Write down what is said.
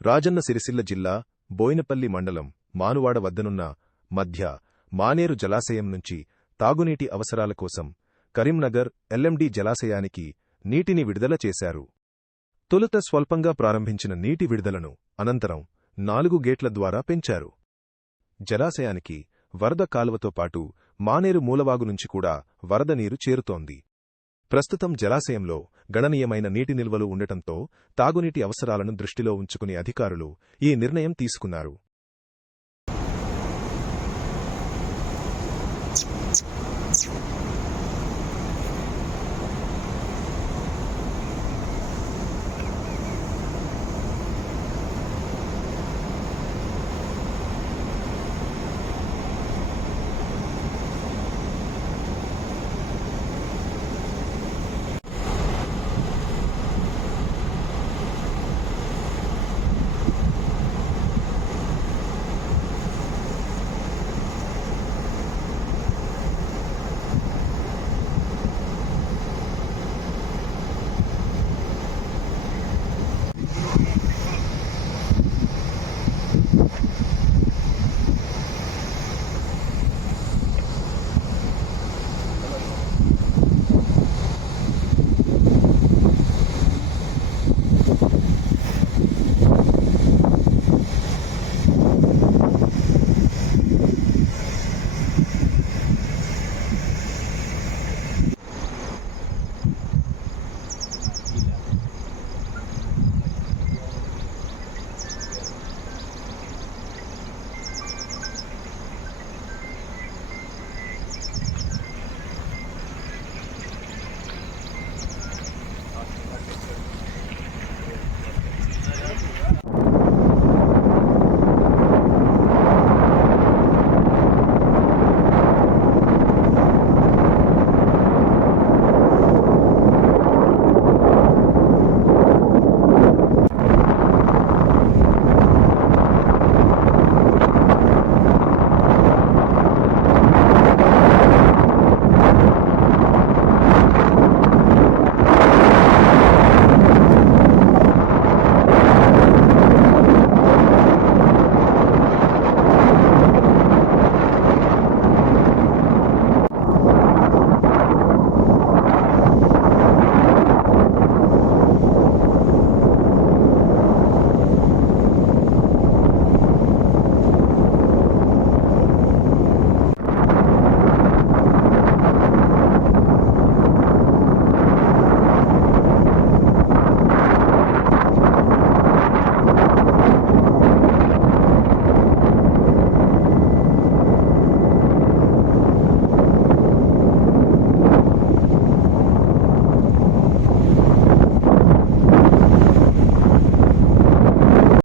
రాజన్న సిరిసిల్ల జిల్లా బోయినపల్లి మండలం మానువాడ వద్దనున్న మధ్య మానేరు జలాశయం నుంచి తాగునీటి అవసరాల కోసం కరీంనగర్ ఎల్ఎండి జలాశయానికి నీటిని విడుదల చేశారు. తొలుత స్వల్పంగా ప్రారంభించిన నీటి విడుదలను అనంతరం 4 గేట్ల ద్వారా పెంచారు. జలాశయానికి వరద కాలువతో పాటు మానేరు మూలవాగు నుంచి కూడా వరద నీరు చేరుతోంది. ప్రస్తుతం జలాశయంలో గణనీయమైన నీటి నిల్వలు ఉండటంతో తాగునీటి అవసరాలను దృష్టిలో ఉంచుకుని అధికారులు ఈ నిర్ణయం తీసుకున్నారు.